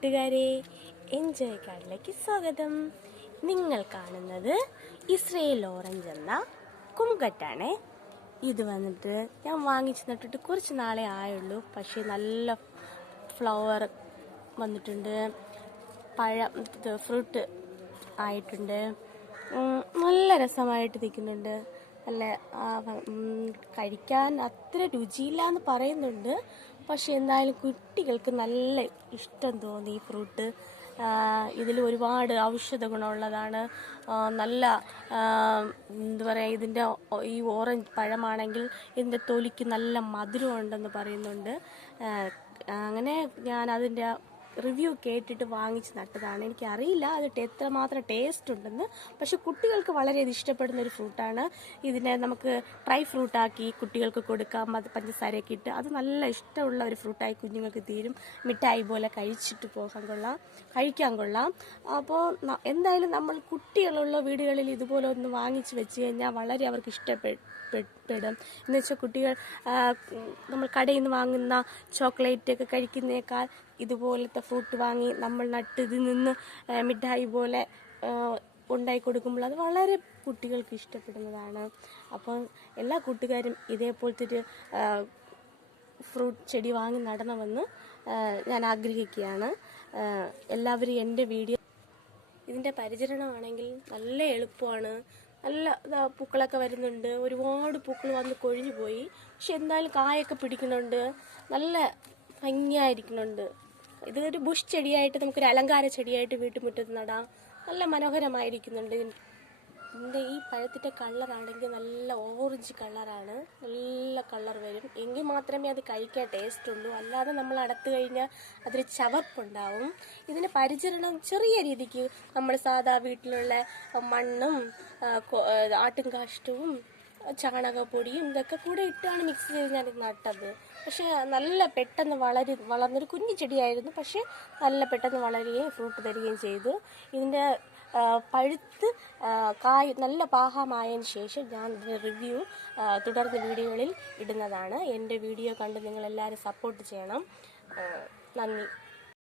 കൂട്ടുകാരെ എൻജോയ് കാർഡിലേക്ക് സ്വാഗതം. നിങ്ങൾ കാണുന്നത് ഇസ്രയേൽ ഓറഞ്ച് എന്ന കുമ്പട്ടാണ് ഇത് വന്നിട്ട് ഞാൻ വാങ്ങിച്ചു നട്ടിട്ട് കുറച്ച് നാളെ ആയുള്ളൂ. പക്ഷേ നല്ല ഫ്ലവർ വന്നിട്ടുണ്ട്. പഴം ഫ്രൂട്ട് ആയിട്ടുണ്ട്. നല്ല രസമായിട്ട് നിൽക്കുന്നുണ്ട്. നല്ല കഴിക്കാൻ അത്ര രുചിയില്ല എന്ന് പറയുന്നുണ്ട്. പക്ഷെ എന്തായാലും കുട്ടികൾക്ക് നല്ല ഇഷ്ടം തോന്നി ഈ ഫ്രൂട്ട്. ഇതിൽ ഒരുപാട് ഔഷധ ഗുണമുള്ളതാണ്. നല്ല എന്താ പറയുക ഇതിന്റെ ഈ ഓറഞ്ച് പഴമാണെങ്കിൽ ഇതിന്റെ തൊലിക്ക് നല്ല മധുരമുണ്ടെന്ന് പറയുന്നുണ്ട്. അങ്ങനെ ഞാൻ അതിന്റെ റിവ്യൂ കേട്ടിട്ട് വാങ്ങിച്ച് നട്ടതാണ്. എനിക്കറിയില്ല അത് എത്രമാത്രം ടേസ്റ്റ് ഉണ്ടെന്ന്. പക്ഷെ കുട്ടികൾക്ക് വളരെയധികം ഇഷ്ടപ്പെടുന്ന ഒരു ഫ്രൂട്ടാണ് ഇതിനെ നമുക്ക് ഡ്രൈ ഫ്രൂട്ടാക്കി കുട്ടികൾക്ക് കൊടുക്കാം അത് പഞ്ചസാരയൊക്കെ ഇട്ട്. അത് നല്ല ഇഷ്ടമുള്ള ഒരു ഫ്രൂട്ടായി കുഞ്ഞുങ്ങൾക്ക് തീരും. മിഠായി പോലെ കഴിച്ചിട്ട് പോകാൻ കൊള്ളാം കഴിക്കാൻ കൊള്ളാം. അപ്പോൾ എന്തായാലും നമ്മൾ കുട്ടികളുള്ള വീടുകളിൽ ഇതുപോലെ ഒന്ന് വാങ്ങിച്ച് വെച്ച് കഴിഞ്ഞാൽ വളരെ അവർക്ക് ഇഷ്ടപ്പെടും പെടും എന്ന് വെച്ചാൽ കുട്ടികൾ നമ്മൾ കടയിൽ നിന്ന് വാങ്ങുന്ന ചോക്ലേറ്റ് ഒക്കെ കഴിക്കുന്നേക്കാൾ ഇതുപോലത്തെ ഫ്രൂട്ട് വാങ്ങി നമ്മൾ നട്ട് ഇതിൽ നിന്ന് മിഠായി പോലെ ഉണ്ടായി കൊടുക്കുമ്പോൾ അത് വളരെ കുട്ടികൾക്ക് ഇഷ്ടപ്പെടുന്നതാണ്. അപ്പോൾ എല്ലാ കൂട്ടുകാരും ഇതേപോലത്തെ ഒരു ഫ്രൂട്ട് ചെടി വാങ്ങി നടണമെന്ന് ഞാൻ ആഗ്രഹിക്കുകയാണ്. എല്ലാവരും എന്റെ വീഡിയോ ഇതിന്റെ പരിചരണമാണെങ്കിൽ നല്ല എളുപ്പമാണ്. നല്ല പൂക്കളൊക്കെ വരുന്നുണ്ട്. ഒരുപാട് പൂക്കൾ വന്ന് കൊഴിഞ്ഞു പോയി പക്ഷെ എന്തായാലും കായൊക്കെ പിടിക്കുന്നുണ്ട്. നല്ല ഭംഗിയായിരിക്കുന്നുണ്ട്. ഇതൊരു ബുഷ് ചെടിയായിട്ട് നമുക്കൊരു അലങ്കാര ചെടിയായിട്ട് വീട്ടുമുറ്റത്ത് നടാം. നല്ല മനോഹരമായിരിക്കുന്നുണ്ട്. ഇതിന്റെ ഈ പഴത്തിന്റെ കളറാണെങ്കിൽ നല്ല ഓറഞ്ച് കളറാണ് നല്ല കളർ വരും. എങ്കിൽ മാത്രമേ അത് കഴിക്കാൻ ടേസ്റ്റ് ഉള്ളൂ. അല്ലാതെ നമ്മൾ അടത്ത് കഴിഞ്ഞാൽ അതൊരു ചവർപ്പുണ്ടാവും. ഇതിന് പരിചരണം ചെറിയ രീതിക്ക് നമ്മൾ സാധാ വീട്ടിലുള്ള മണ്ണും ആട്ടും കാഷ്ടവും ചാണകപ്പൊടിയും ഇതൊക്കെ കൂടെ ഇട്ടാണ് മിക്സ് ചെയ്ത് ഞാൻ നട്ടത്. പക്ഷെ നല്ല പെട്ടെന്ന് വളരു വളർന്നൊരു കുഞ്ഞു ചെടിയായിരുന്നു. പക്ഷെ നല്ല പെട്ടെന്ന് വളരുകയും ഫ്രൂട്ട് തരികയും ചെയ്തു. ഇതിന്റെ പഴുത്ത് കായ് നല്ല പാകമായതിനു ശേഷം ഞാൻ ഇതിന്റെ റിവ്യൂ തുടർന്ന് വീഡിയോകളിൽ ഇടുന്നതാണ്. എന്റെ വീഡിയോ കണ്ട് നിങ്ങളെല്ലാവരും സപ്പോർട്ട് ചെയ്യണം. നന്ദി.